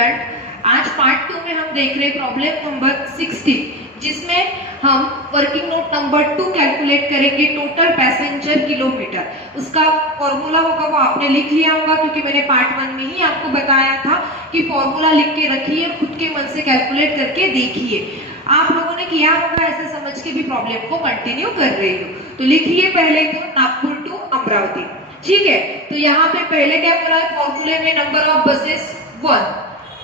Student, आज part 2 में हम देख रहे हैं प्रॉब्लम नंबर 60, जिसमें हम वर्किंग नोट नंबर 2 कैलकुलेट करेंगे टोटल पैसेंजर किलोमीटर। उसका फॉर्मूला होगा वो आपने लिख लिया होगा, क्योंकि मैंने पार्ट 1 में ही आपको बताया था कि फॉर्मूला लिख के रखिए और खुद के मन से कैलकुलेट करके देखिए। आप लोगों ने किया होगा, ऐसे समझ के भी प्रॉब्लम को कंटिन्यू कर रही हो। तो लिखिए पहले तो नागपुर टू अमरावती, ठीक है। तो यहाँ पे पहले क्या बोला है फॉर्मूले में, number of buses 1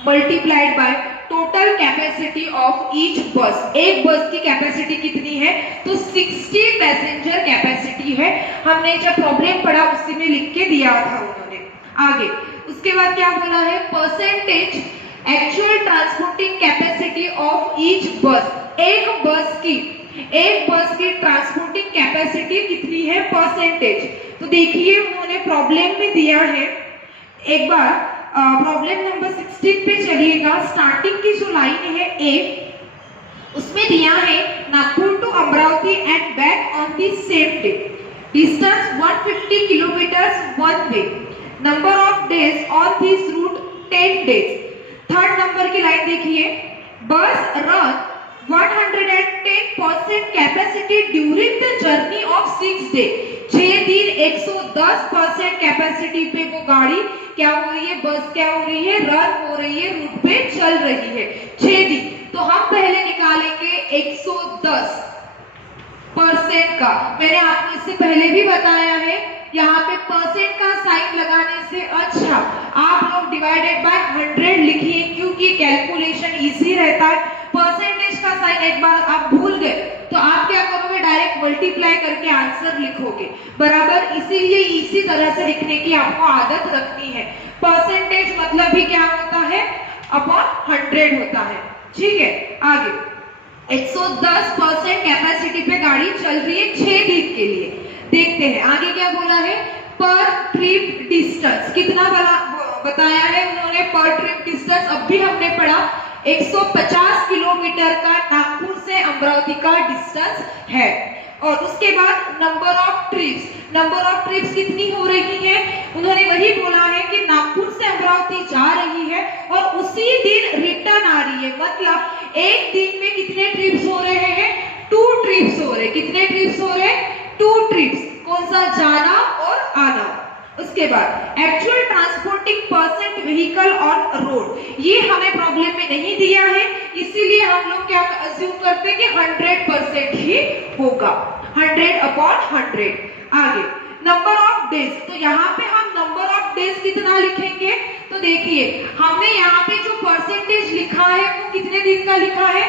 multiplied by total capacity of each बस। एक बस की कैपेसिटी कितनी है, तो 60 पैसेंजर कैपेसिटी है। हमने जब प्रॉब्लम पढ़ा उसी में लिख के दिया था उन्होंने। आगे उसके बाद क्या बोला है, percentage actual transporting capacity of each बस। एक बस की ट्रांसपोर्टिंग कैपेसिटी कितनी है, परसेंटेज। तो देखिए उन्होंने प्रॉब्लम में दिया है, एक बार प्रॉब्लम नंबर 16 पे चलिएगा। स्टार्टिंग की जो लाइन है ए, उसमें दिया है Nagpur to Amravati and back on the same day, distance 150 kilometres one way, number of days on this route 10 days. Third number की लाइन देखिए, bus run 110% capacity during the journey of 6 day. 6 दिन 110% capacity पे वो गाड़ी क्या हो रही है, बस क्या हो रही है, रन हो रही है, रूट पे चल रही है 6 दिन। तो हम पहले निकालेंगे 110% का। मैंने आपको इससे पहले भी बताया है, यहाँ पे परसेंट का साइन लगाने से अच्छा आप लोग डिवाइडेड बाय 100 लिखिए, क्योंकि कैलकुलेशन इजी रहता है। परसेंटेज का साइन एक बार आप भूल गए तो आप क्या करोगे, डायरेक्ट मल्टीप्लाई करके आंसर लिखोगे, बराबर। इसीलिए इसी तरह से लिखने की आपको आदत रखनी है। परसेंटेज मतलब भी क्या होता है, अपॉन 100 होता है, ठीक है। आगे 110% कैपेसिटी पे गाड़ी चल रही है 6 दिन के लिए। देखते हैं आगे क्या बोला है, पर ट्रिप डिस्टेंस कितना बताया है उन्होंने, पर ट्रिप डिस्टेंस अब भी हमने पढ़ा 150 किलोमीटर का नागपुर से अमरावती का डिस्टेंस है। और उसके बाद नंबर ऑफ ट्रिप्स कितनी हो रही है, उन्होंने वही बोला है कि नागपुर से अमरावती जा रही है और उसी दिन रिटर्न आ रही है। मतलब एक दिन में कितने ट्रिप्स हो रहे हैं, 2 ट्रिप्स हो रहे। कितने ट्रिप्स हो रहे, 2 ट्रिप्स। कौन सा, जाना और आना। उसके बाद actual transporting percent vehicle on road, ये हमें प्रॉब्लम में नहीं दिया है, इसीलिए हम लोग क्या अज्यूम करते हैं कि 100% ही होगा, 100/100। आगे नंबर ऑफ डेज, तो यहाँ पे हम नंबर ऑफ डेज कितना लिखेंगे, तो देखिए हमने यहाँ पे जो परसेंटेज लिखा है वो कितने दिन का लिखा है,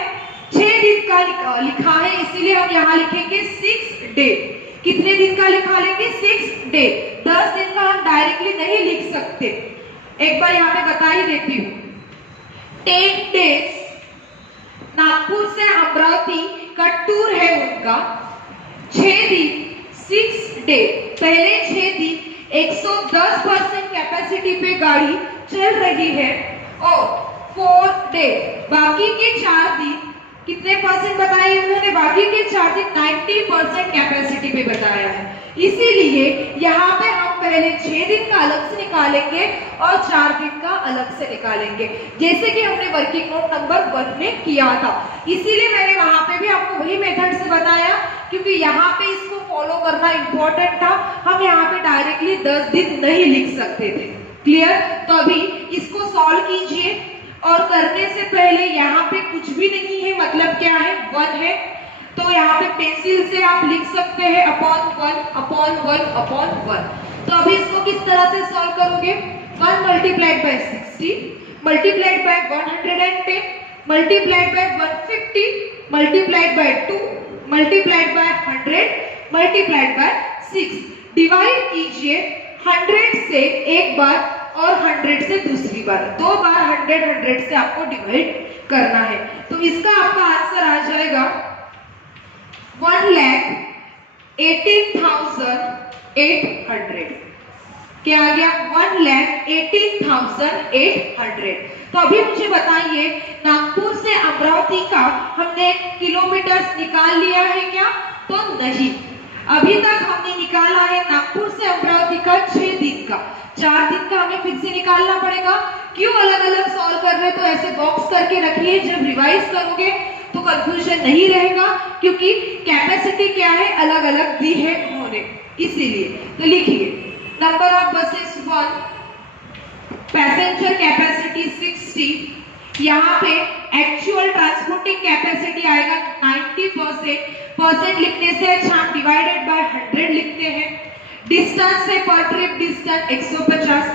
6 दिन का लिखा है, इसीलिए हम यहाँ लिखेंगे 6 डे। कितने दिन का लिखा लेंगे, 6 डे। 10 दिन का हम डायरेक्टली नहीं लिख सकते, एक बार यहाँ पे बता ही देती हूँ। 10 डेज नागपुर से अमरावती का टूर है उनका, 6 दिन 6 डे। पहले 6 दिन 110% कैपेसिटी पे गाड़ी चल रही है और 4 डे बाकी के 4 दिन कितने परसेंट बताए उन्होंने, बाकी के 4 दिन 90% कैपेसिटी पे बताया है। इसीलिए यहाँ पे हम पहले 6 दिन का अलग से निकालेंगे और 4 दिन का अलग से निकालेंगे, जैसे कि हमने वर्किंग नोट नंबर 1 में किया था। इसीलिए मैंने वहां पे भी आपको वही मेथड से बताया, क्योंकि यहाँ पे इसको फॉलो करना इंपॉर्टेंट था। हम यहाँ पे डायरेक्टली 10 दिन नहीं लिख सकते थे, क्लियर। तो अभी इसको सॉल्व कीजिए, और करने से पहले यहाँ पे कुछ भी नहीं है, मतलब क्या है, 1 है, तो यहाँ पे पेंसिल से आप लिख सकते हैं अपॉन 1। तो अभी इसको किस तरह से सॉल्व करोगे, 1 multiplied by 60 multiplied by 110 multiplied by 150 multiplied by 2 multiplied by 100 multiplied by 6। Divide कीजिए 100 से एक बार और 100 से दूसरी बार, 2 बार 100 से आपको डिवाइड करना है। तो इसका आपका आंसर आ जाएगा 1,18,800। क्या आ गया, 1,18,800। तो अभी मुझे बताइए, नागपुर से अमरावती का हमने किलोमीटर्स निकाल लिया है क्या, तो नहीं। अभी तक हमने निकाला है नागपुर से अमरावती का 6 दिन का, 4 दिन का हमें फिर से निकालना पड़ेगा। क्यों अलग अलग सॉल्व कर रहे तो ऐसे बॉक्स करके रखिए, जब रिवाइज करोगे तो कंफ्यूजन नहीं रहेगा, क्योंकि कैपेसिटी क्या है अलग अलग दी है उन्होंने, इसीलिए। तो लिखिए number of buses 1, passenger capacity 60, यहाँ पे एक्चुअल ट्रांसपोर्टिंग कैपेसिटी आएगा 90%, लिखने से अच्छा हम डिवाइडेड बाय 100 लिखते हैं। डिस्टेंस है पर trip distance 150,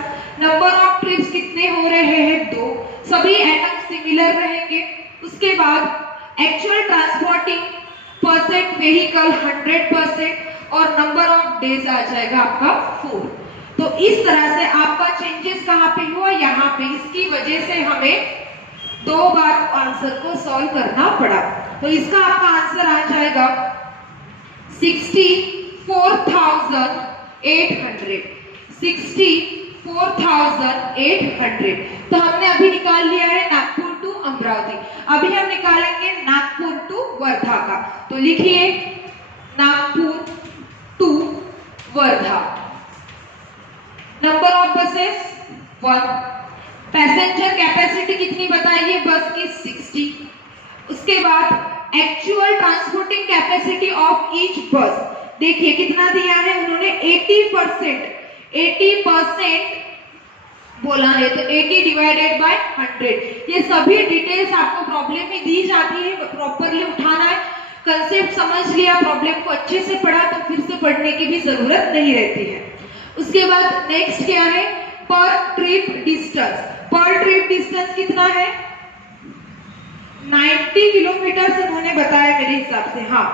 number of trips कितने हो रहे हैं 2, सभी एटम सिमिलर रहेंगे। उसके बाद एक्चुअल ट्रांसपोर्टिंग परसेंट व्हीकल 100% और नंबर ऑफ डेज आ जाएगा आपका 4। तो इस तरह से आपका चेंजेस कहाँ पे हुआ, यहाँ पे। इसकी वजह से हमें 2 बार आंसर को सॉल्व करना पड़ा। तो इसका आपका आंसर आ जाएगा 64,800, 64,800। तो हमने अभी निकाल लिया है नागपुर टू अमरावती। अभी हम निकालेंगे नागपुर टू वर्धा का। तो लिखिए Nagpur to Wardha. Number of buses 1, passenger capacity कितनी बताइए बस की 60। उसके बाद actual transporting capacity of each bus, देखिए कितना दिया है उन्होंने 80% बोला है, तो 80 डिवाइडेड बाय 100। ये सभी डिटेल्स आपको प्रॉब्लम में दी जाती है, प्रॉपरली उठाना है। कंसेप्ट समझ लिया, प्रॉब्लम को अच्छे से पढ़ा तो फिर से पढ़ने की भी जरूरत नहीं रहती है। उसके बाद नेक्स्ट क्या है, पर ट्रिप डिस्टेंस। पर ट्रिप डिस्टेंस कितना है 90 किलोमीटर उन्होंने बताया मेरे हिसाब से, हाँ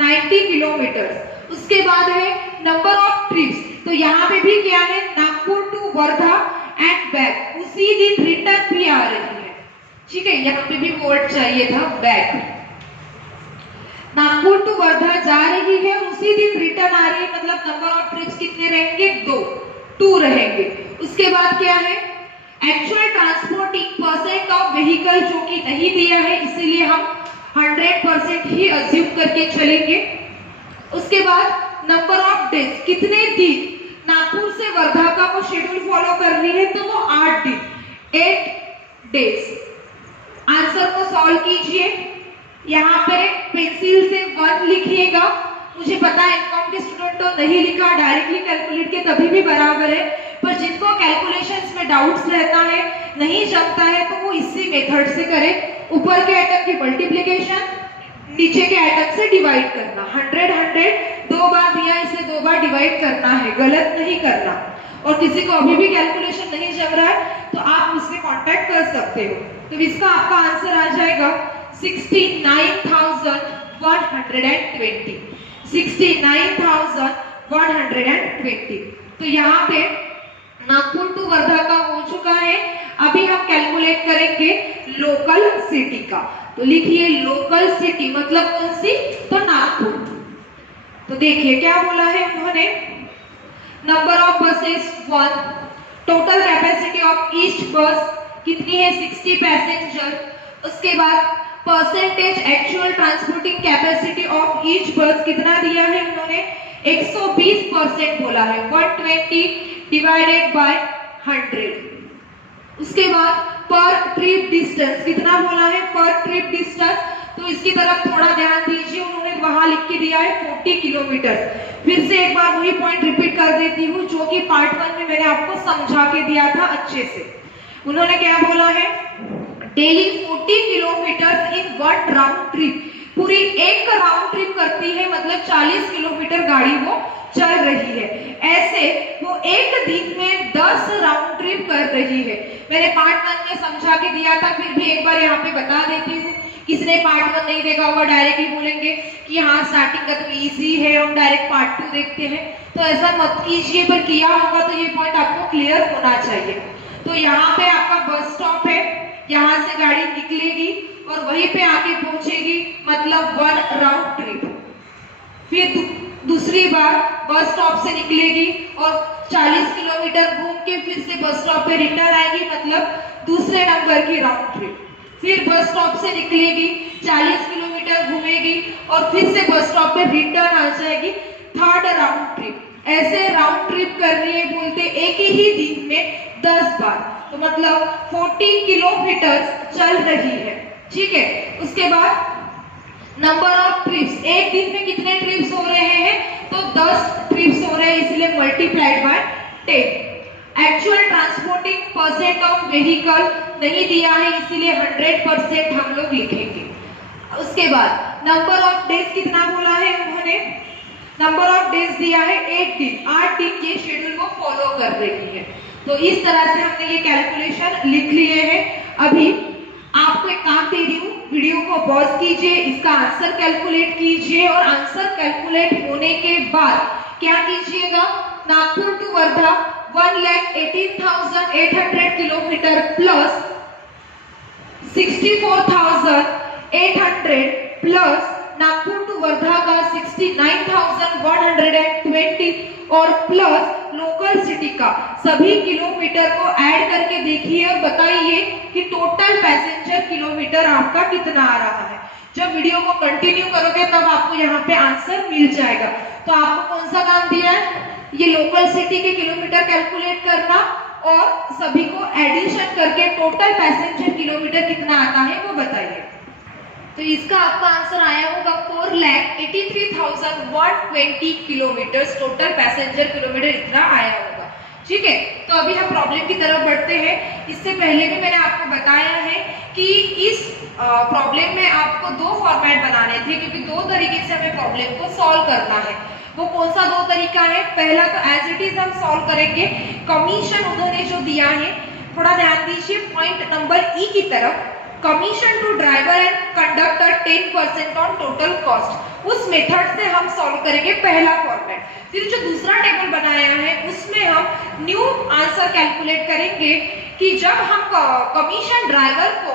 90 किलोमीटर। उसके बाद है नंबर ऑफ ट्रिप्स, तो यहाँ पे भी क्या है Nagpur to Wardha and back, उसी दिन रिटर्न भी आ रही है, ठीक है। यहाँ पे भी वर्ड चाहिए था बैक। नागपुर टू वर्धा जा रही है, उसी दिन रिटर्न आ रही है, मतलब नंबर ऑफ ट्रिप्स कितने रहेंगे 2 रहेंगे। उसके बाद क्या है actual transporting percent of vehicle, जो कि नहीं दिया है इसीलिए हम 100% ही अज्यूम करके चलेंगे। उसके बाद नंबर ऑफ डेज, कितने दिन नागपुर से वर्धा का वो शेड्यूल फॉलो कर रही है, तो वो 8 दिन 8 डेज। आंसर को सॉल्व कीजिए, यहाँ पे पेंसिल से 1 लिखिएगा। मुझे पता है इनकॉम के स्टूडेंट तो नहीं लिखा, डायरेक्टली कैलकुलेट के तभी भी बराबर है, पर जिनको कैलकुलेशंस में डाउट्स रहता है, नहीं जमता है, तो वो इसी मेथड से करे। ऊपर के आइटम की मल्टीप्लिकेशन, नीचे के आइटम से डिवाइड करना। 100 2 बार दिया, इसे 2 बार डिवाइड करना है, गलत नहीं करना। और किसी को अभी भी कैलकुलेशन नहीं जम रहा है तो आप मुझसे कांटेक्ट कर सकते हो। तो इसका आपका आंसर आ जाएगा 69,120, 69,120। तो यहाँ पे नागपुर टू वर्धा का हो चुका है। अभी हम कैलकुलेट करेंगे लोकल सिटी का। तो लिखिए लोकल सिटी मतलब कौन सी, तो नागपुर। तो देखिए क्या बोला है उन्होंने, number of buses 1, total capacity of each बस कितनी है 60 पैसेंजर। उसके बाद percentage actual transporting capacity of each बस कितना दिया है उन्होंने 120% बोला है, 120 डिवाइडेड बाय 100। उसके बाद पर ट्रिप डिस्टेंस कितना बोला है, पर ट्रिप डिस्टेंस, तो इसकी तरफ थोड़ा ध्यान दीजिए, उन्होंने वहां लिख के दिया है 40 किलोमीटर। फिर से एक बार वही पॉइंट रिपीट कर देती हूँ जो कि पार्ट 1 में मैंने आपको समझा के दिया था अच्छे से। उन्होंने क्या बोला है, डेली 40 किलोमीटर इन 1 राउंड ट्रिप, पूरी एक राउंड ट्रिप करती है, मतलब 40 किलोमीटर गाड़ी वो चल रही है। ऐसे वो एक दिन में 10 राउंड ट्रिप कर रही है। मैंने पार्ट 1 में समझा के दिया था, फिर भी एक बार यहाँ पे बता देती हूँ। किसने पार्ट 1 नहीं देखा होगा डायरेक्टली बोलेंगे कि हाँ स्टार्टिंग का तो इजी है, हम डायरेक्ट पार्ट 2 देखते हैं, तो ऐसा मत कीजिए, पर किया होगा तो ये पॉइंट आपको क्लियर होना चाहिए। तो यहाँ पे आपका बस स्टॉप है, यहाँ से गाड़ी निकलेगी और वहीं पे आके पहुंचेगी, मतलब 1 राउंड ट्रिप। फिर दूसरी बार बस स्टॉप से निकलेगी और 40 किलोमीटर घूम के फिर से बस स्टॉप पे रिटर्न आएगी, मतलब दूसरे नंबर की राउंड ट्रिप। फिर बस स्टॉप से निकलेगी, 40 किलोमीटर घूमेगी और फिर से बस स्टॉप पे रिटर्न आ जाएगी, 3rd राउंड ट्रिप। ऐसे राउंड ट्रिप करनी है बोलते एक ही दिन में 10 बार। तो मतलब 40 किलोमीटर चल रही है, ठीक है। उसके बाद नंबर ऑफ ट्रिप्स, एक दिन में कितने ट्रिप्स हो रहे हैं, तो 10 ट्रिप्स हो रहे हैं, इसलिए multiplied by 10। Actual transporting percent of vehicle नहीं दिया है, इसीलिए 100% हम लोग लिखेंगे। उसके बाद नंबर ऑफ डेज कितना बोला है उन्होंने, नंबर ऑफ डेज दिया है 8 दिन, 8 दिन ये शेड्यूल को फॉलो कर रही है। तो इस तरह से हमने ये कैलकुलेशन लिख लिए हैं। अभी आपको एक काम दे रही हूँ, वीडियो को पॉज कीजिए, इसका आंसर कैलकुलेट कीजिए और आंसर कैलकुलेट होने के बाद क्या कीजिएगा, Nagpur to Wardha 1,18,800 kilometre plus 64,800 plus Nagpur to Wardha का 69,120 और प्लस लोकल सिटी का सभी किलोमीटर को ऐड करके देखिए और बताइए कि टोटल पैसेंजर किलोमीटर आपका कितना आ रहा है। जब वीडियो को कंटिन्यू करोगे तब आपको यहाँ पे आंसर मिल जाएगा। तो आपको कौन सा काम दिया है, ये लोकल सिटी के किलोमीटर कैलकुलेट करना और सभी को एडिशन करके टोटल पैसेंजर किलोमीटर कितना आता है वो बताइए। तो इसका आपका आंसर आया होगा 4,83,120 किलोमीटर, टोटल पैसेंजर किलोमीटर इतना आया होगा, ठीक है। तो अभी हम प्रॉब्लम की तरफ बढ़ते हैं। इससे पहले भी मैंने आपको बताया है कि इस प्रॉब्लम में आपको 2 फॉर्मेट बनाने थे, क्योंकि 2 तरीके से हमें प्रॉब्लम को सॉल्व करना है। वो कौन सा 2 तरीका है, पहला तो एज इट इज हम सॉल्व करेंगे, कमीशन उन्होंने जो दिया है, थोड़ा ध्यान दीजिए पॉइंट नंबर ई की तरफ, commission to driver and conductor 10% on total cost, उस मेथड से हम सॉल्व करेंगे पहला फॉर्मेट। फिर जो दूसरा टेबल बनाया है उसमें हम न्यू आंसर कैलकुलेट करेंगे कि जब हम कमीशन ड्राइवर को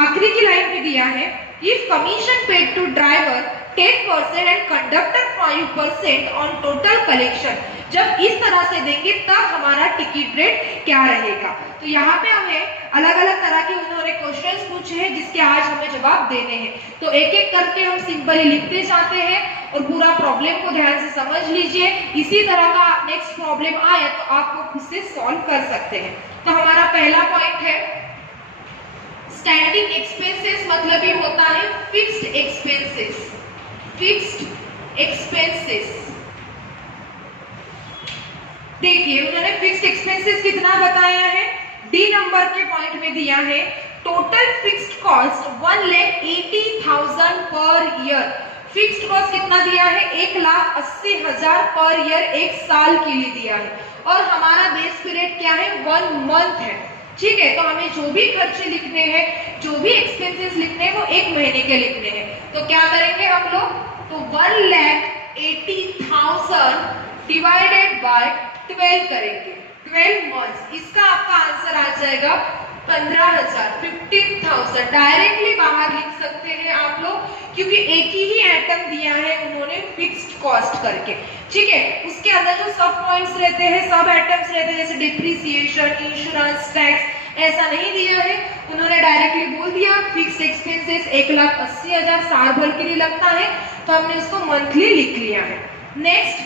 आखिरी की लाइन में दिया है, if commission paid to driver 10% and conductor 5% on total collection, जब इस तरह से देंगे तब हमारा टिकट रेट क्या रहेगा। तो यहाँ पे हमें अलग अलग तरह के उन्होंने क्वेश्चंस पूछे हैं जिसके आज हमें जवाब देने हैं। तो एक एक करके हम सिंपली लिखते जाते हैं और पूरा प्रॉब्लम को ध्यान से समझ लीजिए। इसी तरह का नेक्स्ट प्रॉब्लम आए तो आपको खुद से सॉल्व कर सकते हैं। तो हमारा पहला पॉइंट है स्टैंडिंग एक्सपेंसेस, मतलब ये होता है फिक्स्ड एक्सपेंसेस, फिक्स्ड एक्सपेंसेस। देखिए उन्होंने फिक्स्ड एक्सपेंसेस कितना बताया है, डी नंबर के पॉइंट में दिया है total fixed cost 1,80,000 per year. Fixed cost कितना दिया है, 1,80,000 पर ईयर, एक साल के लिए दिया है। और हमारा बेस पीरियड क्या है, 1 मंथ है, ठीक है। तो हमें जो भी खर्चे लिखने हैं, जो भी एक्सपेंसेस लिखने हैं वो 1 महीने के लिखने हैं। तो क्या करेंगे हम लोग, तो 1,80,000 डिवाइडेड बाय 12 करेंगे, 12 मंथ्स। इसका आपका आंसर आ जाएगा 15,000, 15,000। डायरेक्टली बाहर लिख सकते हैं आप लोग, क्योंकि एक ही आइटम दिया है उन्होंने फिक्स्ड कॉस्ट करके, ठीक है। उसके अंदर जो सब पॉइंट्स रहते हैं, सब आइटम्स रहते हैं, जैसे डिप्रिसिएशन, इंश्योरेंस, टैक्स, ऐसा नहीं दिया है। उन्होंने डायरेक्टली बोल दिया फिक्स्ड एक्सपेंसेस 1,80,000 साल भर के लिए लगता है, तो हमने उसको मंथली लिख लिया है। नेक्स्ट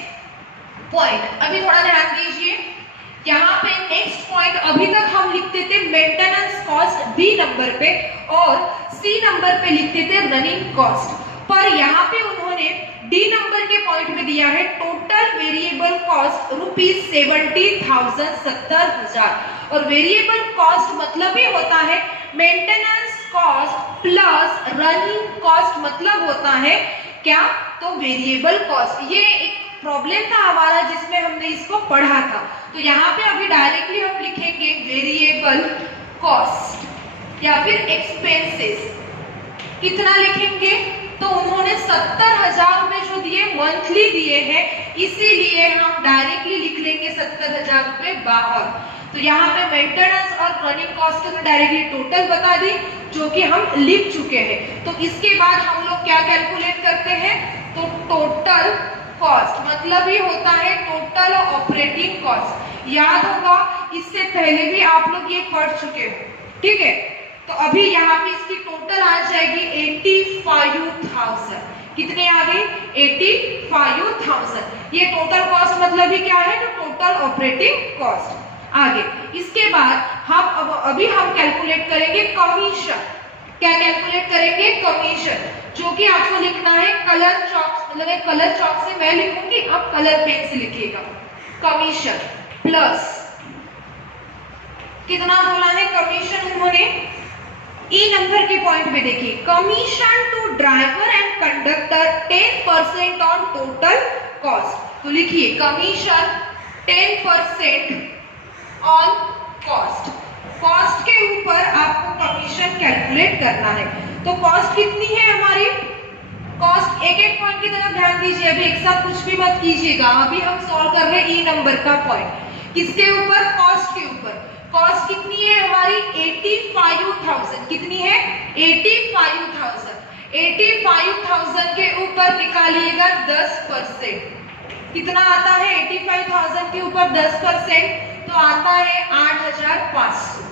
पॉइंट, अभी थोड़ा ध्यान दीजिए, यहाँ पे नेक्स्ट पॉइंट अभी तक हम लिखते थे मेंटेनेंस कॉस्ट बी नंबर पे और सी नंबर पे लिखते थे रनिंग कॉस्ट, पर यहाँ पे उन्होंने डी नंबर के पॉइंट में दिया है टोटल वेरिएबल कॉस्ट ₹70,000, 70,000। और वेरिएबल कॉस्ट मतलब ही होता है maintenance cost plus running cost, मतलब होता है क्या, तो वेरिएबल कॉस्ट। ये एक प्रॉब्लम था हमारा जिसमें हमने इसको पढ़ा था। तो यहाँ पे अभी डायरेक्टली हम लिखेंगे वेरिएबल कॉस्ट या फिर एक्सपेंसेस। कितना लिखेंगे, तो उन्होंने 70,000 रुपए जो दिए मंथली दिए हैं, इसीलिए हम डायरेक्टली लिख लेंगे 70,000 रुपए बाहर। तो यहाँ पे मेंटेनेंस और रनिंग कॉस्ट को डायरेक्टली टोटल बता दी, जो कि हम लिख चुके हैं। तो इसके बाद हम लोग क्या कैलकुलेट करते हैं, तो टोटल कॉस्ट मतलब ही होता है टोटल ऑपरेटिंग कॉस्ट। याद होगा इससे पहले भी आप लोग ये पढ़ चुके हो, ठीक है। तो अभी यहाँ पे इसकी टोटल आ जाएगी 85,000। कितने आ गई, 85,000। ये टोटल कॉस्ट मतलब ही क्या है, तो टोटल ऑपरेटिंग कॉस्ट। आगे इसके बाद अभी हम कैलकुलेट करेंगे कमीशन। क्या कैलकुलेट करेंगे? कमीशन, जो कि आपको लिखना है कलर चॉक, मतलब एक कलर चॉक से मैं लिखूंगी, आप कलर पेन से लिखिएगा। कमीशन प्लस कितना बोला है कमीशन उन्होंने? ई नंबर के पॉइंट में देखिए, commission to driver and conductor 10% on total cost. तो लिखिए कमीशन 10% ऑन कॉस्ट। कॉस्ट के ऊपर आपको कमीशन कैलकुलेट करना है। तो कॉस्ट कितनी है हमारी? कॉस्ट एक एक पॉइंट की तरफ ध्यान दीजिए, अभी एक साथ कुछ भी मत कीजिएगा। अभी हम सॉल्व कर रहे हैं ई नंबर का पॉइंट। किसके ऊपर? कॉस्ट के ऊपर। कॉस्ट कितनी है हमारी? 85,000। कितनी है? 85,000। 85,000 के ऊपर निकालिएगा 10%। कितना आता है 85,000 के ऊपर 10%? तो आता है 8,500।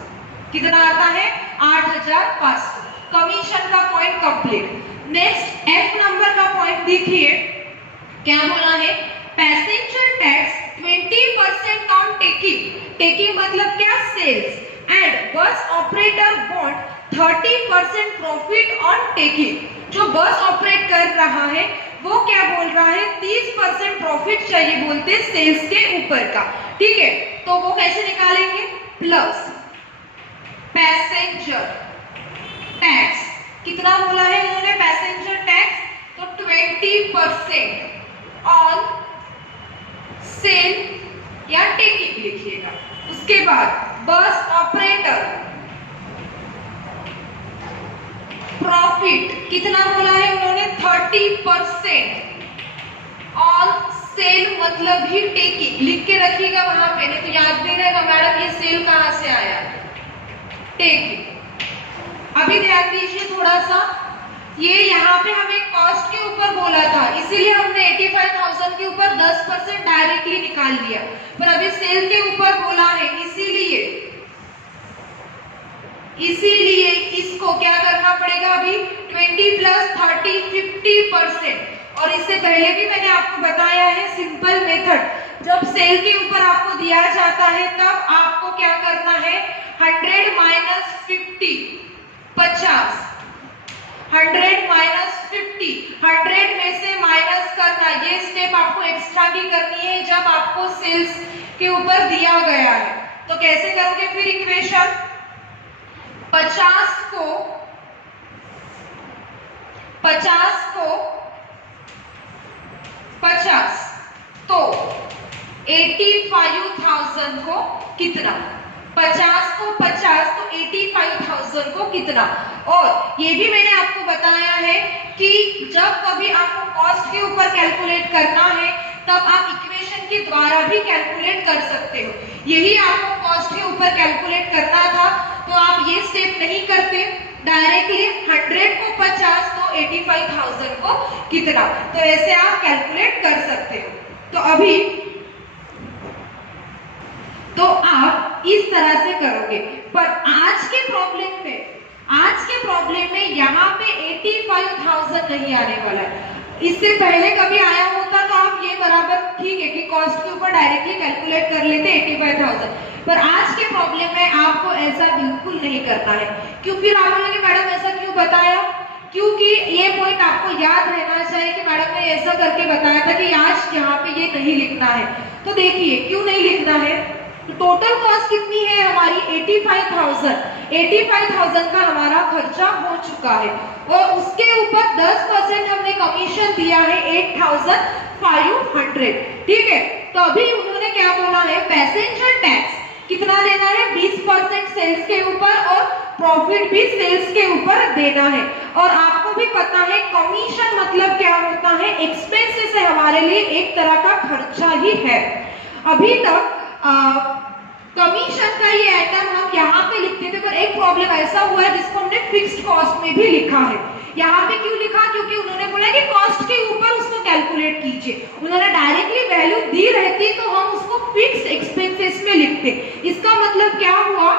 कितना आता है? 8,500। कमीशन का point complete. Next F number का पॉइंट देखिए, क्या बोला है? Passenger tax 20% on taking. Taking मतलब क्या? Sales. And bus operator want 30% profit on taking. जो बस ऑपरेट कर रहा है वो क्या बोल रहा है? 30% प्रॉफिट चाहिए बोलते सेल्स के ऊपर का। ठीक है, तो वो कैसे निकालेंगे? Plus passenger tax. कितना बोला है उन्होंने पैसेंजर टैक्स? तो 20% ऑन सेल या टेकिंग लिखिएगा। उसके बाद बस ऑपरेटर प्रॉफिट कितना बोला है उन्होंने? 30% ऑन सेल मतलब ही टेकिंग। लिख के रखिएगा वहां पे, नहीं तो याद नहीं रहेगा मैडम ये सेल कहां से आया। टेकिंग। अभी ध्यान दीजिए थोड़ा सा, ये यहाँ पे हमें कॉस्ट के ऊपर बोला था, इसीलिए हमने 85,000 के ऊपर 10% डायरेक्टली निकाल लिया। पर अभी सेल के ऊपर बोला है, इसीलिए इसको क्या करना पड़ेगा? अभी 20 + 30 50%। और इससे पहले भी मैंने आपको बताया है सिंपल मेथड, जब सेल के ऊपर आपको दिया जाता है तब आपको क्या करना है? 100 - 50 50। 100 - 50, 100 में से माइनस करना। ये स्टेप आपको एक्स्ट्रा की करनी है जब आपको सेल्स के ऊपर दिया गया है। तो कैसे करोगे फिर इक्वेशन? 50 को 50 तो 85,000 को कितना? 50 को 50 तो 85,000 को कितना? और ये भी मैंने आपको बताया है कि जब कभी आपको कॉस्ट के ऊपर कैलकुलेट करना है तब आप इक्वेशन के द्वारा भी कैलकुलेट कर सकते हो। यही आपको कॉस्ट के ऊपर कैलकुलेट करना था तो आप ये स्टेप नहीं करते, डायरेक्टली 100 को 50 तो 85,000 को कितना, तो ऐसे आप कैलकुलेट कर सकते हो। तो अभी तो आप इस तरह से करोगे। पर आज के प्रॉब्लम में यहाँ पे 85,000 नहीं आने वाला है। इससे पहले कभी आया होता तो आप ये बराबर ठीक है कि कॉस्ट के ऊपर डायरेक्टली कैलकुलेट कर लेते 85,000। पर आज के प्रॉब्लम में आपको ऐसा बिल्कुल नहीं करना है। क्यों? फिर आप बोलेंगे मैडम ऐसा क्यों बताया? क्योंकि ये पॉइंट आपको याद रहना चाहिए कि मैडम ने ऐसा करके बताया था कि आज यहाँ पे ये नहीं लिखना है। तो देखिए क्यों नहीं लिखना है। तो टोटल कॉस्ट कितनी है हमारी? 85,000। 85,000 का हमारा खर्चा हो चुका है और उसके ऊपर 10% हमने कमीशन दिया है 8,500। ठीक है, तो अभी उन्होंने क्या बोला है? पैसेंजर टैक्स कितना देना है? 20% सेल्स के ऊपर और प्रॉफिट भी सेल्स के ऊपर देना है। और आपको भी पता है कमीशन मतलब क्या होता है? एक्सपेंसेस है हमारे लिए, एक तरह का खर्चा ही है। अभी तक कमीशन का ये आइटम हम यहाँ पे लिखते थे, पर एक प्रॉब्लम ऐसा हुआ है जिसको हमने फिक्स्ड कॉस्ट में भी लिखा है। यहाँ पे क्यों लिखा? क्योंकि उन्होंने बोला कि कॉस्ट के ऊपर उसको कैलकुलेट कीजिए। उन्होंने डायरेक्टली वैल्यू दी रहती तो हम उसको फिक्स्ड एक्सपेंसेस में लिखते। इसका मतलब क्या हुआ?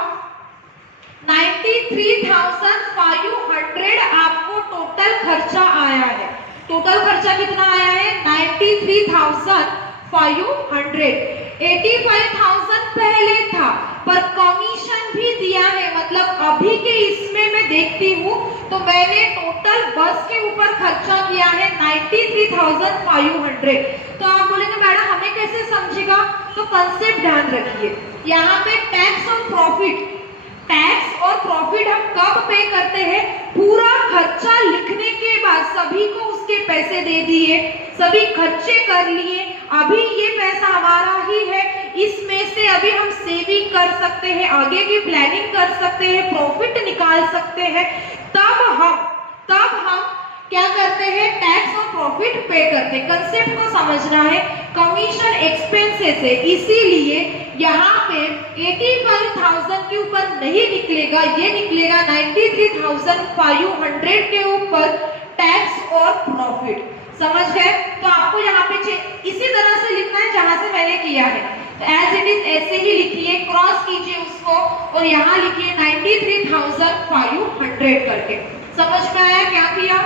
93,500 आपको टोटल खर्चा आया है। टोटल खर्चा कितना आया है? 93,500। 85,000 पहले था, पर कमीशन भी दिया है। मतलब अभी के इसमें मैं देखती हूँ तो मैंने टोटल बस के ऊपर खर्चा किया है 93,500। तो आप बोलेंगे मैडम हमें कैसे समझेगा, तो कंसेप्ट ध्यान रखिए। यहाँ पे टैक्स और प्रॉफिट, टैक्स और प्रॉफिट हम कब पे करते हैं, पूरा खर्चा लिखने के बाद सभी को उसके पैसे दे दिए, सभी खर्चे कर लिए, अभी ये पैसा हमारा ही है, इसमें से अभी हम सेविंग कर सकते हैं, आगे की प्लानिंग कर सकते हैं, प्रॉफिट निकाल सकते हैं, तब हम क्या करते हैं, टैक्स और प्रॉफिट पे करते हैं। कंसेप्ट को समझना है। कमीशन एक्सपेंसेस है, इसीलिए यहाँ पे 85,000 के ऊपर नहीं निकलेगा, ये निकलेगा 93,500 के ऊपर टैक्स और प्रॉफिट। समझ गए? तो आपको यहाँ पे इसी तरह से लिखना है जहां से मैंने किया है। तो एज इट इज ऐसे ही लिखिए, क्रॉस कीजिए उसको और यहाँ लिखिए 93,500 करके। समझ में आया क्या किया?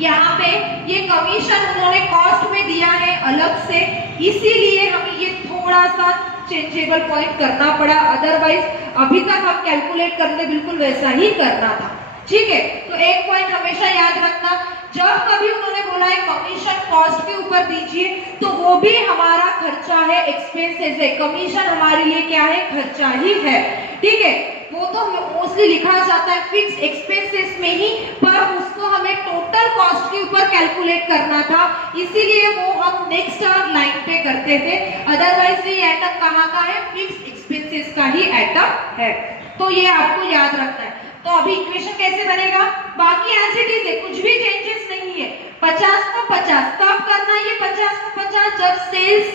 यहाँ पे ये कमीशन उन्होंने कॉस्ट में दिया है अलग से, इसीलिए हमें ये थोड़ा सा चेंजेबल पॉइंट करना पड़ा, अदरवाइज अभी तक हम कैलकुलेट करने बिल्कुल वैसा ही करना था। ठीक है, तो एक पॉइंट हमेशा याद रखना, जब कभी उन्होंने बोला है कमीशन कॉस्ट के ऊपर दीजिए तो वो भी हमारा खर्चा है, एक्सपेंसेस है। कमीशन हमारे लिए क्या है, खर्चा ही है। ठीक है, वो तो मोस्टली लिखा जाता है फिक्स एक्सपेंसेस में ही, पर उसको हमें टोटल कॉस्ट के ऊपर कैलकुलेट करना था, इसीलिए वो हम नेक्स्ट लाइन पे करते थे। अदरवाइज ये आइटम कहाँ का है, फिक्स एक्सपेंसेस का ही आइटम है। तो ये आपको याद रखना है। तो अभी इक्वेशन कैसे बनेगा, बाकी एज इट इज है, कुछ भी चेंजेस नहीं है। 50 को 50 कब करना है, ये 50 को 50 जब सेल्स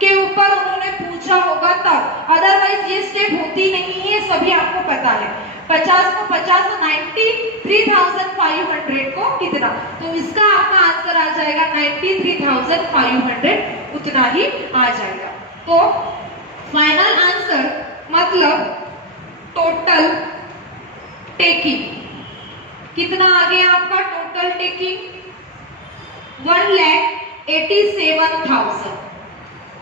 के ऊपर उन्होंने पूछा होगा तब, अदरवाइज ये स्टेप होती नहीं है, सभी आपको पता है। 50 को 50 तो 93,500 को कितना, तो इसका आपका आंसर आ जाएगा 93,500, उतना ही आ जाएगा। तो फाइनल आंसर मतलब टोटल टेकिंग कितना आ गया आपका, टोटल टेकिंग 1,87,000,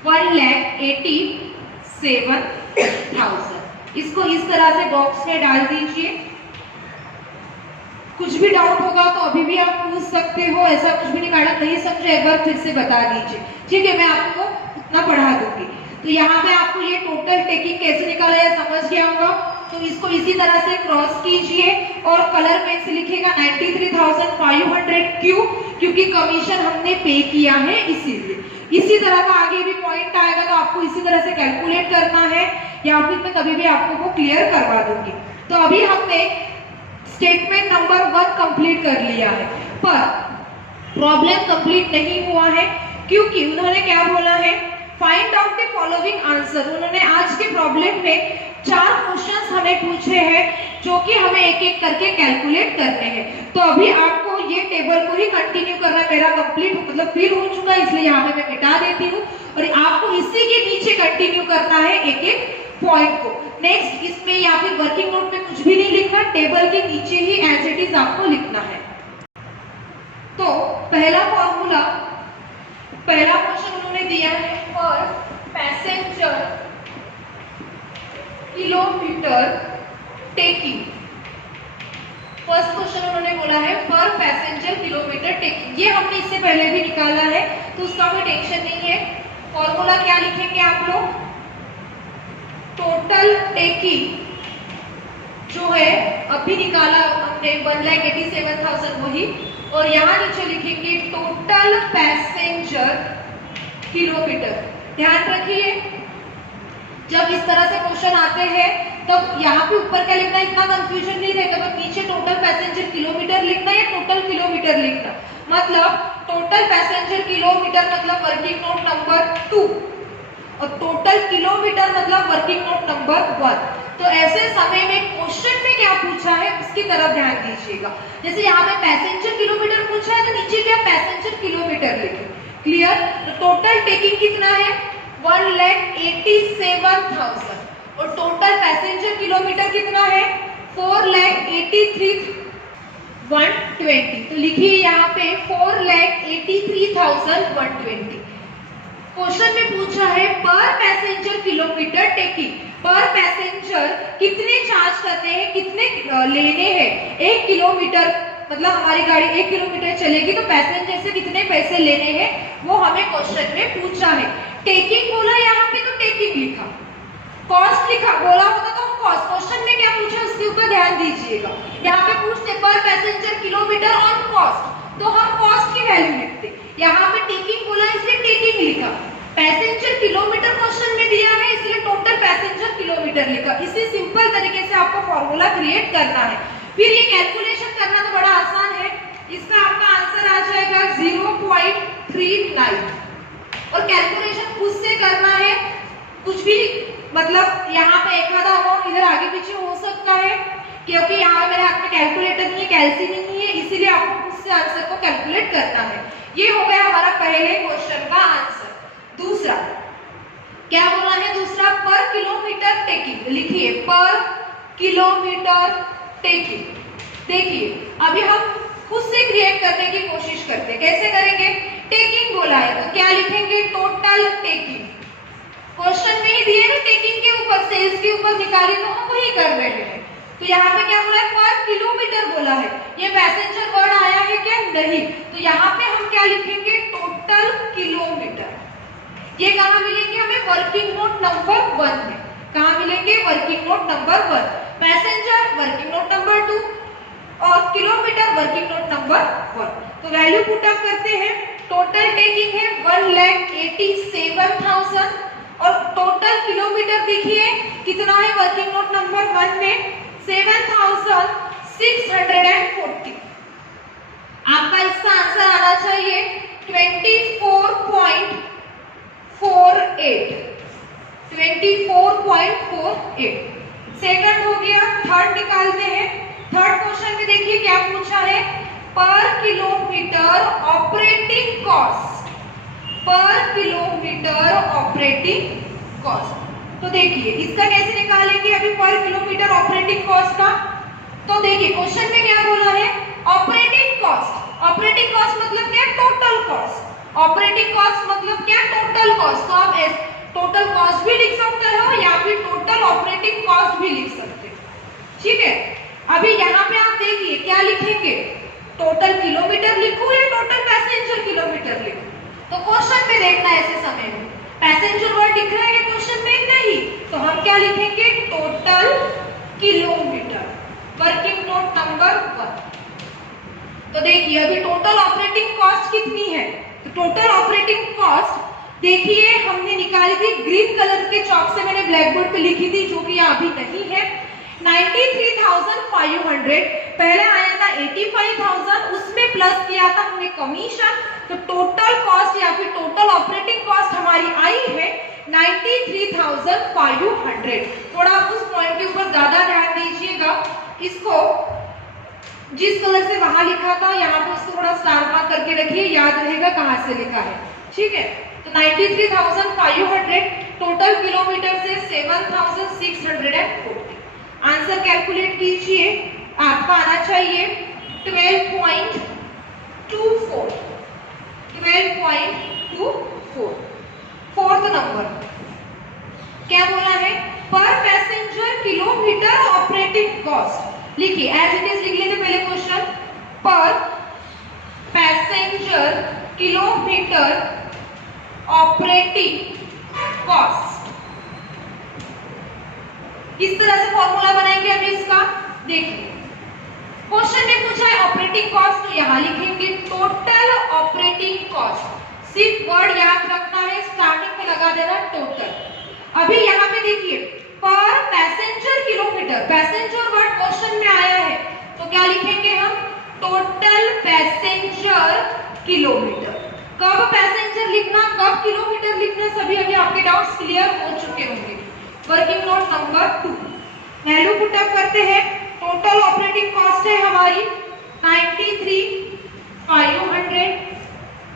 1,87,000। इसको इस तरह से बॉक्स में डाल दीजिए। कुछ भी डाउट होगा तो अभी भी आप पूछ सकते हो, ऐसा कुछ भी नहीं, मैडम नहीं समझे एक बार फिर से बता दीजिए। ठीक है, मैं आपको उतना पढ़ा दूंगी। तो यहाँ पे आपको ये टोटल टेकिंग कैसे निकाला है समझ गया होगा। तो इसको इसी तरह से क्रॉस कीजिए और कलर पेन से लिखेगा 93,500। क्यों? क्योंकि कमीशन हमने पे किया है, इसीलिए। इसी तरह का आगे भी पॉइंट आएगा तो आपको इसी तरह से कैलकुलेट करना है, या फिर मैं कभी भी आपको वो क्लियर करवा दूंगी। तो अभी हमने स्टेटमेंट नंबर 1 कंप्लीट कर लिया है, पर प्रॉब्लम कंप्लीट नहीं हुआ है, क्योंकि उन्होंने क्या बोला है, find out the following answer. उन्होंने आज के प्रॉब्लम में 4 क्वेश्चंस हमें पूछे हैं, जो कि हमें एक एक करके कैलकुलेट करने हैं। तो अभी आपको ये टेबल को ही कंटिन्यू करना, मेरा कंप्लीट मतलब फिल हो चुका है, इसलिए यहाँ पे मैं मिटा देती हूँ, और आपको इसी के नीचे कंटिन्यू करना है एक एक पॉइंट को। नेक्स्ट इसमें या फिर वर्किंग नोट में कुछ भी नहीं लिखना, टेबल के नीचे ही एज इट इज आपको लिखना है। तो पहला फॉर्मूला, पहला क्वेश्चन उन्होंने दिया है पर passenger kilometre taking. First question उन्होंने बोला है पर पैसेंजर किलोमीटर टेकिंग, ये हमने इससे पहले भी निकाला है तो उसका कोई टेंशन नहीं है। फॉर्मूला क्या लिखेंगे आप लोग, टोटल टेकिंग जो है अभी निकाला हमने 1,87,000 वही, और यहाँ नीचे लिखेंगे टोटल पैसेंजर किलोमीटर। ध्यान रखिए जब इस तरह से क्वेश्चन आते हैं तब यहाँ पे ऊपर क्या लिखना है, इतना कंफ्यूजन नहीं रहेगा, बस नीचे टोटल पैसेंजर किलोमीटर लिखना या टोटल किलोमीटर लिखना। मतलब टोटल पैसेंजर किलोमीटर मतलब वर्किंग नोट नंबर 2, और टोटल किलोमीटर मतलब वर्किंग नोट नंबर 1। तो ऐसे समय में क्वेश्चन में क्या पूछा है उसकी तरफ ध्यान दीजिएगा। जैसे यहाँ पे पैसेंजर किलोमीटर पूछा है तो नीचे क्या पैसेंजर किलोमीटर लिखे। क्लियर? तो टोटल टेकिंग कितना है 1,87,000, और टोटल पैसेंजर किलोमीटर कितना है 4,83,120। तो लिखिए यहाँ पे 4,83,120। क्वेश्चन में पूछा है पर पैसेंजर किलोमीटर टेकिंग, पर पैसेंजर कितने चार्ज करते हैं, कितने लेने हैं 1 किलोमीटर, मतलब हमारी गाड़ी 1 किलोमीटर चलेगी तो पैसेंजर से कितने पैसे लेने हैं वो हमें क्वेश्चन में पूछा है। टेकिंग बोला यहाँ पे तो टेकिंग लिखा, कॉस्ट लिखा, बोला होता तो हम कॉस्ट, क्वेश्चन में क्या पूछा उसके ऊपर ध्यान दीजिएगा। यहाँ पे पूछते पर पैसेंजर किलोमीटर ऑन कॉस्ट तो हम कॉस्ट की वैल्यू लिखते, यहाँ पे टेकिंग बोला इसलिए टेकिंग लिखा, पैसेंजर किलोमीटर क्वेश्चन में दिया है इसलिए टोटल पैसेंजर किलोमीटर लिखा। इसी सिंपल तरीके से आपको फॉर्मूला क्रिएट करना है। फिर ये कैलकुलेशन करना तो बड़ा आसान है, इसका आपका आंसर आ जाएगा 0.39 और कैलकुलेशन खुद से करना है, कुछ भी मतलब यहाँ पे एक आधा अमाउंट इधर आगे पीछे हो सकता है क्योंकि यहाँ मेरे हाथ में कैलकुलेटर नहीं है, कैलसी नहीं है, इसीलिए आपको खुद से आंसर को कैलकुलेट करना है। ये हो गया हमारा पहले क्वेश्चन का आंसर। दूसरा क्या बोला है, दूसरा पर किलोमीटर टेकिंग, लिखिए पर किलोमीटर टेकिंग। देखिए अभी हम खुद से क्रिएट करने की कोशिश करते हैं, कैसे करेंगे, टेकिंग बोला है तो क्या लिखेंगे टोटल टेकिंग, क्वेश्चन में ही दिए ना टेकिंग के ऊपर सेल्स के ऊपर निकाली तो हम वही कर रहे हैं। तो यहाँ पे क्या बोला है पर किलोमीटर बोला है, ये पैसेंजर वर्ड आया है क्या, नहीं, तो यहाँ पे हम क्या लिखेंगे टोटल किलोमीटर। ये कहाँ मिलेंगे हमें, वर्किंग नोट नंबर 1 में, कहाँ मिलेंगे working note number 1, passenger working note number 2 और किलोमीटर वर्किंग नोट नंबर 1। तो वैल्यू पुट अप करते हैं, टोटल टेकिंग है 1,87,000 और टोटल किलोमीटर देखिए कितना है वर्किंग नोट नंबर 1 में 7,640। आपका इसका आंसर आना चाहिए 24.48, 24.48। सेकंड हो गया, थर्ड निकालते हैं। थर्ड क्वेश्चन में देखिए क्या पूछा है, पर किलोमीटर ऑपरेटिंग कॉस्ट, पर किलोमीटर ऑपरेटिंग कॉस्ट। तो देखिए इसका कैसे निकालेंगे अभी पर किलोमीटर ऑपरेटिंग कॉस्ट का, तो देखिए क्वेश्चन में क्या बोला है ऑपरेटिंग कॉस्ट, ऑपरेटिंग कॉस्ट मतलब क्या, टोटल कॉस्ट, ऑपरेटिंग कॉस्ट मतलब क्या, टोटल कॉस्ट। तो आप टोटल कॉस्ट भी लिख सकते हो या फिर टोटल ऑपरेटिंग कॉस्ट भी लिख सकते हो, ठीक है। अभी यहाँ पे आप देखिए क्या लिखेंगे, टोटल किलोमीटर लिखूं या टोटल पैसेंजर किलोमीटर लिखूं, तो क्वेश्चन में देखना ऐसे समय में पैसेंजर वर्ड दिख रहा है क्वेश्चन में, नहीं, तो हम क्या लिखेंगे total kilometre working note number 1। तो देखिए अभी टोटल ऑपरेटिंग कॉस्ट कितनी है, तो टोटल ऑपरेटिंग कॉस्ट देखिए हमने निकाली थी, ग्रीन कलर के चॉक से मैंने ब्लैक बोर्ड पे लिखी थी जो कि अभी नहीं है, 93,500, पहले आया था 85,000, उसमें प्लस किया था हमने कमीशन, तो टोटल कॉस्ट या फिर टोटल ऑपरेटिंग कॉस्ट हमारी आई है 93,500। थोड़ा आप उस पॉइंट के ऊपर ज्यादा ध्यान दीजिएगा, इसको जिस कलर से वहां लिखा था यहाँ पे उसको थोड़ा स्टार मार्क करके रखिए, याद रहेगा कहाँ से लिखा है, ठीक है। तो 93,500 टोटल किलोमीटर से 7,640। आंसर कैलकुलेट कीजिए, आपका आना चाहिए 12.24, 12.24। फोर्थ नंबर क्या बोला है, पर पैसेंजर किलोमीटर ऑपरेटिंग कॉस्ट, लिखिए एज इट इज लिख लेते पहले क्वेश्चन, पर पैसेंजर किलोमीटर ऑपरेटिंग कॉस्ट। इस तरह से फॉर्मूला बनाएंगे अभी इसका, देखिए क्वेश्चन में पूछा है ऑपरेटिंग कॉस्ट, तो यहाँ लिखेंगे टोटल ऑपरेटिंग कॉस्ट, सिर्फ वर्ड याद रखना है, स्टार्टिंग में लगा देना टोटल। अभी यहाँ पे देखिए पर passenger kilometre, passenger word question में आया है तो क्या लिखेंगे हम टोटल पैसेंजर किलोमीटर। कब पैसेंजर लिखना कब किलोमीटर लिखना, सभी अभी आपके डाउट्स क्लियर हो चुके होंगे। Working note number 2 value put up करते हैं, टोटल ऑपरेटिंग कॉस्ट है हमारी 93,500,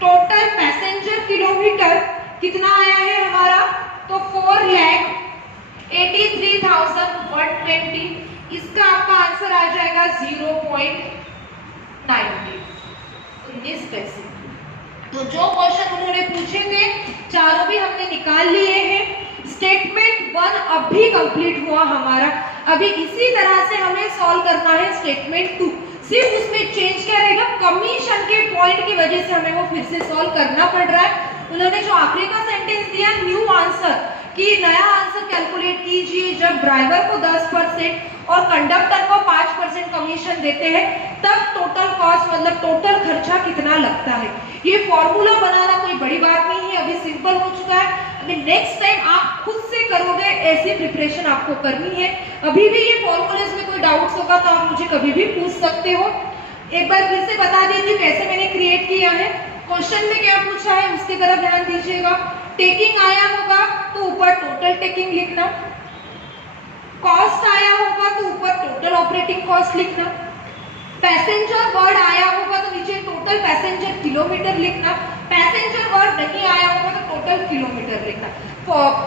टोटल पैसेंजर किलोमीटर कितना आया है हमारा, तो 4,83,120। इसका आपका आंसर आ जाएगा 0.19 पैसे। तो जो क्वेश्चन उन्होंने पूछे थे चारों भी हमने निकाल लिए हैं। स्टेटमेंट 1 अब भी कंप्लीट हुआ हमारा। अभी इसी तरह से हमें सॉल्व करना है स्टेटमेंट 2। सिर्फ उसमें चेंज क्या रहेगा, कमीशन के पॉइंट की वजह से हमें वो फिर से सॉल्व करना पड़ रहा है। उन्होंने जो आखिरी का सेंटेंस दिया न्यू आंसर कि नया आंसर कैलकुलेट कीजिए जब ड्राइवर को 10% और कंडक्टर को 5% कमीशन देते हैं तब टोटल कॉस्ट मतलब टोटल खर्चा कितना लगता है। ये फॉर्मूला बनाना कोई बड़ी बात नहीं है, अभी सिंपल हो चुका है। अभी नेक्स्ट टाइम आप खुद से करोगे, ऐसी प्रिपरेशन आपको करनी है। अभी भी ये फॉर्मूलेस में कोई डाउट्स होगा तो आप मुझे कभी भी पूछ सकते हो। एक बार फिर से बता देती हूँ कैसे मैंने क्रिएट किया है। क्वेश्चन में क्या पूछा है उसकी तरफ ध्यान दीजिएगा। टेकिंग आया होगा तो ऊपर टोटल टेकिंग लिखना, कॉस्ट आया होगा तो ऊपर टोटल ऑपरेटिंग कॉस्ट लिखना, पैसेंजर वर्ड आया होगा तो नीचे टोटल पैसेंजर किलोमीटर लिखना, पैसेंजर वर्ड नहीं आया होगा तो टोटल किलोमीटर लिखना।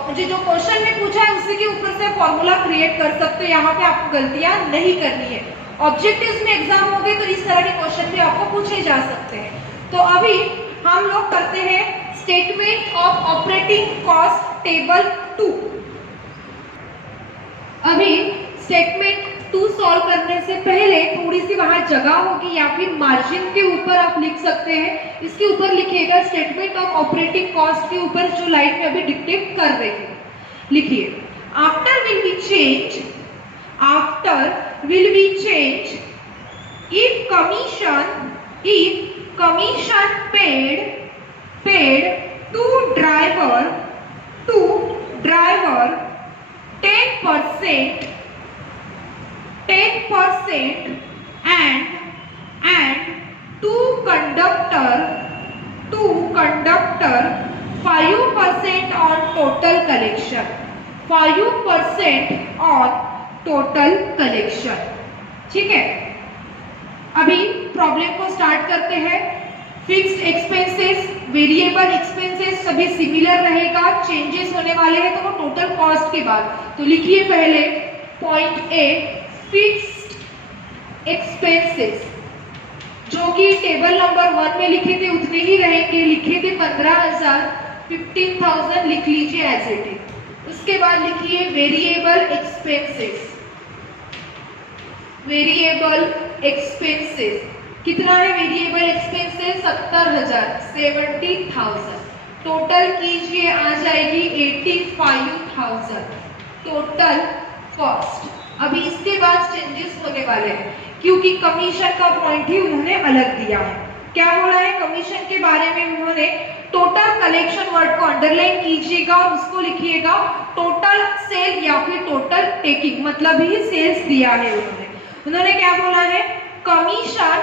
मुझे जो क्वेश्चन में पूछा है उसी के ऊपर से फॉर्मूला क्रिएट कर सकते हो, यहाँ पे आपको गलतियां नहीं करनी है। ऑब्जेक्टिव्स में एग्जाम होंगे तो इस तरह के क्वेश्चन भी आपको पूछे जा सकते हैं। तो अभी हम लोग करते हैं statement of operating cost table 2। अभी स्टेटमेंट 2 सॉल्व करने से पहले थोड़ी सी वहां जगह होगी या फिर मार्जिन के ऊपर आप लिख सकते हैं। इसके ऊपर लिखिएगा स्टेटमेंट ऑफ ऑपरेटिंग कॉस्ट के ऊपर जो लाइन में अभी डिक्टेट कर रहे हैं लिखिए, after will be change, after will be changed if commission paid to driver 10% and to conductor 5% on total collection, 5% on total collection. ठीक है, अभी प्रॉब्लम को स्टार्ट करते हैं। फिक्स्ड एक्सपेंसेस, वेरिएबल एक्सपेंसेस सभी सिमिलर रहेगा, चेंजेस होने वाले हैं तो वो टोटल कॉस्ट के बाद। तो लिखिए पहले पॉइंट ए, फिक्स्ड एक्सपेंसेस जो कि टेबल नंबर 1 में लिखे थे उतने ही रहेंगे, लिखे थे 15,000, 15,000 लिख लीजिए एज इट इज। उसके बाद लिखिए वेरिएबल एक्सपेंसेस, वेरिएबल एक्सपेंसेस कितना है वेरिएबल एक्सपेंसेस 70,000, 70,000। टोटल कीजिए आ जाएगी 85,000 टोटल कॉस्ट। अभी इसके बाद चेंजेस होने वाले हैं क्योंकि कमीशन का पॉइंट ही उन्होंने अलग दिया है। क्या बोला है कमीशन के बारे में उन्होंने, टोटल कलेक्शन वर्ड को अंडरलाइन कीजिएगा और उसको लिखिएगा टोटल सेल या फिर टोटल टेकिंग, मतलब ही सेल्स दिया है उन्होंने क्या बोला है, कमीशन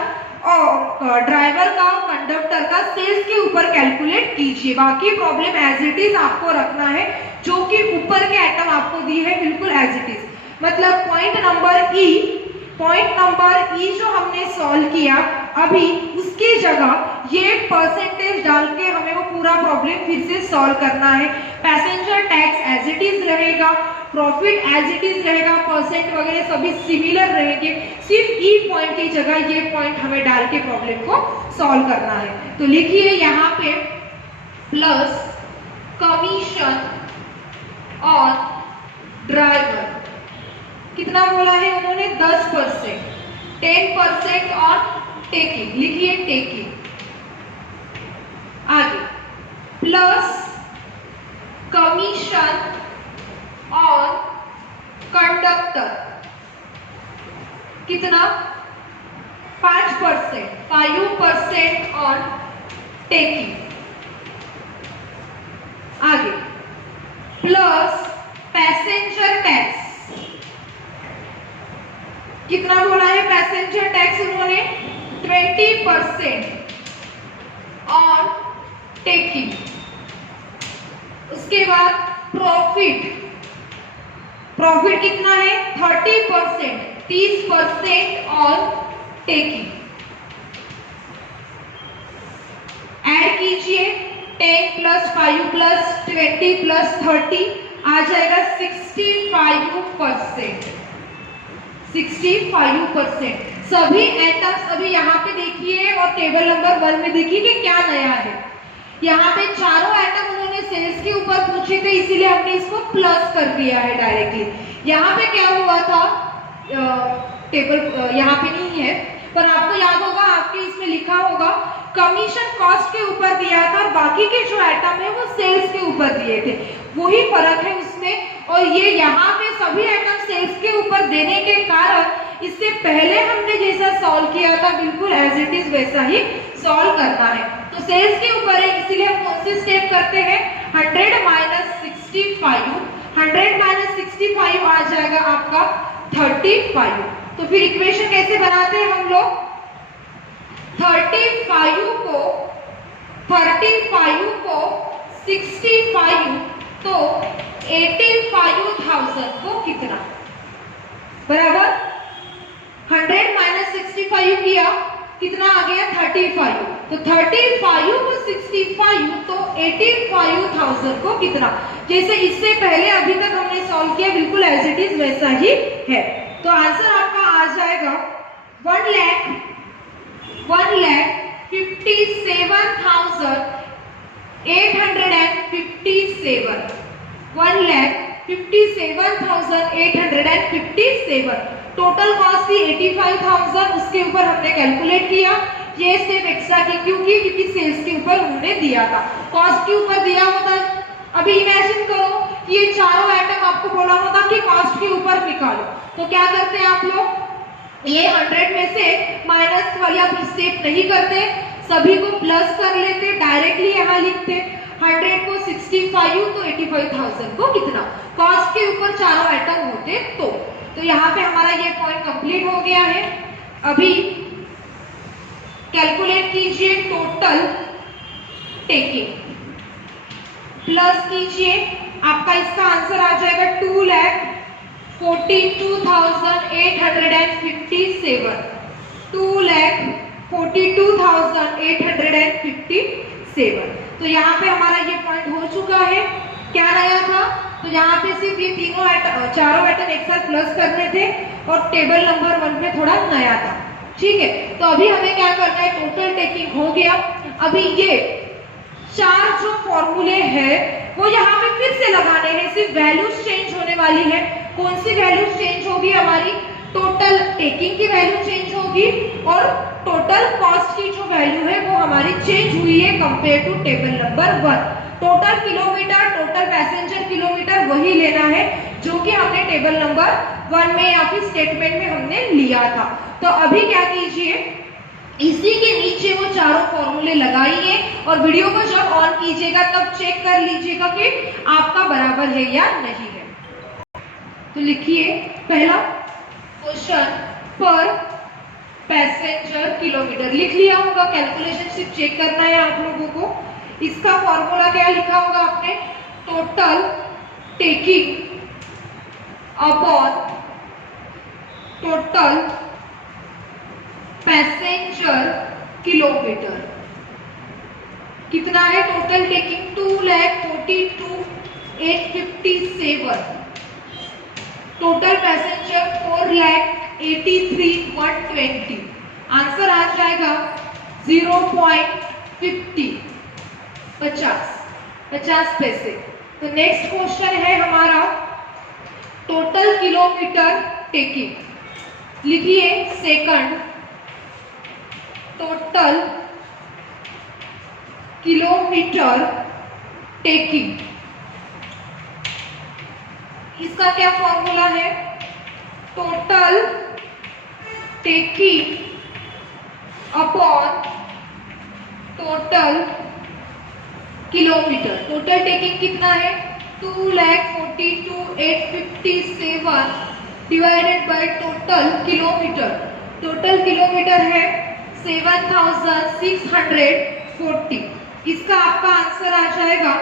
और ड्राइवर का कंडक्टर का सेल्स के ऊपर कैलकुलेट कीजिए। बाकी प्रॉब्लम एज इट इज आपको रखना है, जो कि ऊपर के आइटम आपको दिए है बिल्कुल एज इट इज। मतलब पॉइंट नंबर ई जो हमने सॉल्व किया अभी उसकी जगह ये परसेंटेज डाल के हमें वो पूरा प्रॉब्लम फिर से सॉल्व करना है। Passenger tax as it is रहेगा, प्रॉफिट एज इट इज रहेगा, परसेंट वगैरह सभी सिमिलर रहेंगे, सिर्फ ई पॉइंट की जगह ये पॉइंट हमें डाल के प्रॉब्लम को सॉल्व करना है। तो लिखिए यहाँ पे प्लस कमीशन और ड्राइवर कितना बोला है उन्होंने 10%, 10% और टेकिंग, लिखिए टेकिंग। आगे प्लस कमीशन और कंडक्टर कितना 5%, 5% और टेकिंग। आगे प्लस पैसेंजर टैक्स कितना बोला है पैसेंजर टैक्स उन्होंने 20% और टेकिंग। उसके बाद प्रॉफिट कितना है 30%, 30% और टेकिंग। ऐड कीजिए 10 प्लस 5 प्लस 20 प्लस 30 आ जाएगा 65%, 65%। सभी आइटम्स अभी यहाँ पे देखिए और टेबल नंबर 1 में देखिए कि क्या नया है। यहाँ पे चारों आइटम उन्होंने सेल्स के ऊपर पूछे थे, इसीलिए हमने इसको प्लस कर दिया है डायरेक्टली। यहाँ पे क्या हुआ था, टेबल यहाँ पे नहीं है पर आपको याद होगा, आपके इसमें लिखा होगा कमीशन कॉस्ट के ऊपर दिया था और बाकी के जो आइटम है वो सेल्स के ऊपर दिए थे, वही फर्क है उसमें। और ये यहाँ पे सभी आइटम सेल्स के ऊपर देने के कारण इससे पहले हमने जैसा सॉल्व किया था बिल्कुल एज इट इज वैसा ही सॉल्व करना है। तो सेल्स के ऊपर है, इसीलिए हम कौन सी स्टेप करते हैं, 100 माइनस 65, 100 माइनस 65 आ जाएगा आपका 35। तो फिर इक्वेशन कैसे बनाते हैं हम लोग, 35 को 65 तो 85,000 को कितना, बराबर 100 माइनस 65 किया, कितना आ गया 35, तो 35 को 65 तो 85,000 को कितना, जैसे इससे पहले अभी तक हमने सॉल्व किया बिल्कुल एज इट इज वैसा ही है। तो आंसर आपका आ जाएगा 1,57,857 टोटल कॉस्ट थी 85,000, उसके ऊपर हमने कैलकुलेट किया, ये स्टेप एक्स्ट्रा की क्योंकि सेल्स के ऊपर उन्होंने दिया था, कॉस्ट के ऊपर दिया होता। अभी इमेजिन करो कि ये चारों आइटम आपको बोला होता कि कॉस्ट के ऊपर निकालो, तो क्या करते हैं आप लोग, ये 100 में से माइनस वाली आप स्टेप नहीं करते, सभी को प्लस कर लेते, डायरेक्टली यहाँ लिखते 100 को 65 तो 85,000 को कितना, कॉस्ट के ऊपर चारों आइटम होते तो यहाँ पे हमारा ये पॉइंट कंप्लीट हो गया है। अभी कैलकुलेट कीजिए टोटल टेकिंग, प्लस कीजिए, आपका इसका आंसर आ जाएगा 2,42,857, 2,42,857। तो यहाँ पे हमारा ये पॉइंट हो चुका है। क्या नया था, तो यहाँ पे सिर्फ ये तीनों आइटम, चारों आइटम एक साथ प्लस करने थे और टेबल नंबर 1 में थोड़ा नया था, ठीक है। तो अभी हमें क्या करना है, टोटल टेकिंग हो गया। अभी ये चार जो फॉर्मूले हैं वो यहाँ पे फिर से लगाने हैं, सिर्फ वैल्यूज चेंज होने वाली है। कौन सी वैल्यूज चेंज होगी, हमारी टोटल टेकिंग की वैल्यू चेंज होगी और टोटल कॉस्ट की जो वैल्यू है वो हमारी चेंज हुई है compare to table number 1। Total kilometre, total passenger kilometre वही लेना है जो कि हमने टेबल नंबर 1 में या फिर स्टेटमेंट में हमने लिया था। तो अभी क्या कीजिए, इसी के नीचे वो चारों फॉर्मूले लगाइए और वीडियो को जब ऑन कीजिएगा तब चेक कर लीजिएगा कि आपका बराबर है या नहीं है। तो लिखिए पहला क्वेश्चन, पर पैसेंजर किलोमीटर लिख लिया होगा, कैलकुलेशन सिर्फ चेक करना है आप लोगों को। इसका फॉर्मूला क्या लिखा होगा आपने, total taking upon total passenger kilometre. कितना है total taking, 2,42,857, total passenger 4,83,120। Answer आ जाएगा 0.50, 50 पैसे। तो नेक्स्ट क्वेश्चन है हमारा टोटल किलोमीटर टेकिंग। लिखिए सेकंड, टोटल किलोमीटर टेकिंग। इसका क्या फॉर्मूला है, total taking upon total kilometre. Total taking कितना है, 2,42,857 divided by total kilometre. Total kilometre है 7,640। इसका आपका आंसर आ जाएगा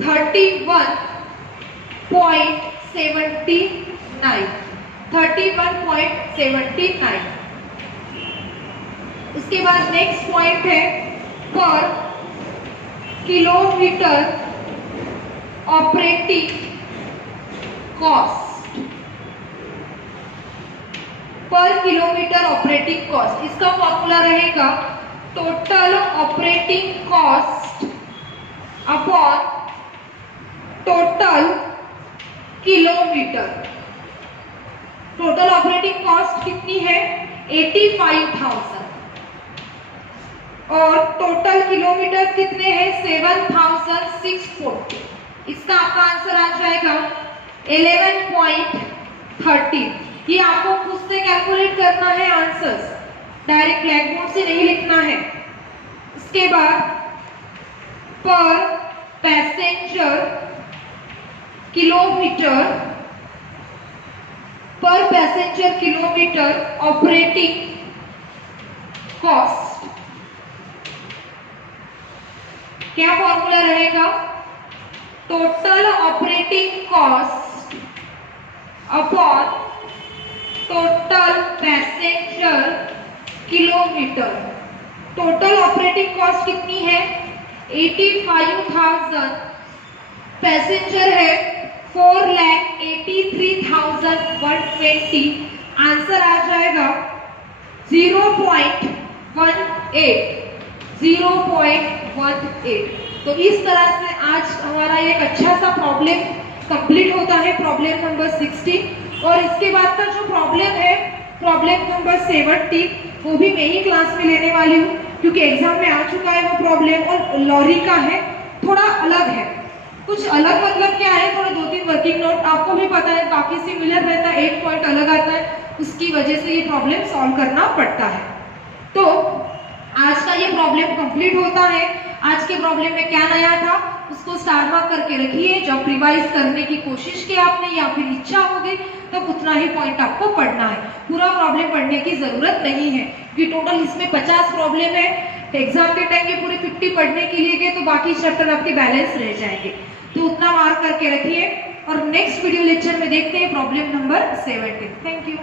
31.79। इसके बाद नेक्स्ट पॉइंट है पर किलोमीटर ऑपरेटिंग कॉस्ट। पर किलोमीटर ऑपरेटिंग कॉस्ट, इसका फॉर्मूला रहेगा total operating cost upon total kilometre. Total operating cost कितनी है? 85,000 और टोटल किलोमीटर कितने हैं? 7,640। इसका आपका आंसर आ जाएगा 11.30। ये आपको खुद से कैलकुलेट करना है आंसर्स, डायरेक्ट ब्लैक बोर्ड से नहीं लिखना है। इसके बाद पर पैसेंजर किलोमीटर ऑपरेटिंग कॉस्ट। क्या फॉर्मूला रहेगा? Total operating cost upon total passenger kilometre. Total operating cost कितनी है? 85,000, पैसेंजर है 4,83,120। आंसर आ जाएगा 0.18। तो इस तरह से आज हमारा एक अच्छा सा प्रॉब्लम कंप्लीट होता है, प्रॉब्लम नंबर 16। और इसके बाद का जो प्रॉब्लम है, प्रॉब्लम नंबर 17, वो भी मैं ही क्लास में लेने वाली हूँ, क्योंकि एग्जाम में आ चुका है वो प्रॉब्लम और लॉरी का है, थोड़ा अलग है। कुछ अलग मतलब क्या है? थोड़ा 2-3 वर्किंग नोट, आपको भी पता है काफी सिमिलर रहता है, एक पॉइंट अलग आता है, उसकी वजह से ये प्रॉब्लम सॉल्व करना पड़ता है। तो आज का ये प्रॉब्लम कंप्लीट होता है। आज के प्रॉब्लम में क्या नया था उसको स्टार मार्क करके रखिए। जब रिवाइज करने की कोशिश की आपने या फिर इच्छा होगी तब उतना ही पॉइंट आपको पढ़ना है, पूरा प्रॉब्लम पढ़ने की जरूरत नहीं है, क्योंकि टोटल इसमें 50 प्रॉब्लम है। एग्जाम के टाइम ये पूरे 50 पढ़ने के लिए गए तो बाकी चैप्टर आपके बैलेंस रह जाएंगे, तो उतना मार्क करके रखिए। और नेक्स्ट वीडियो लेक्चर में देखते हैं प्रॉब्लम नंबर 17। Thank you.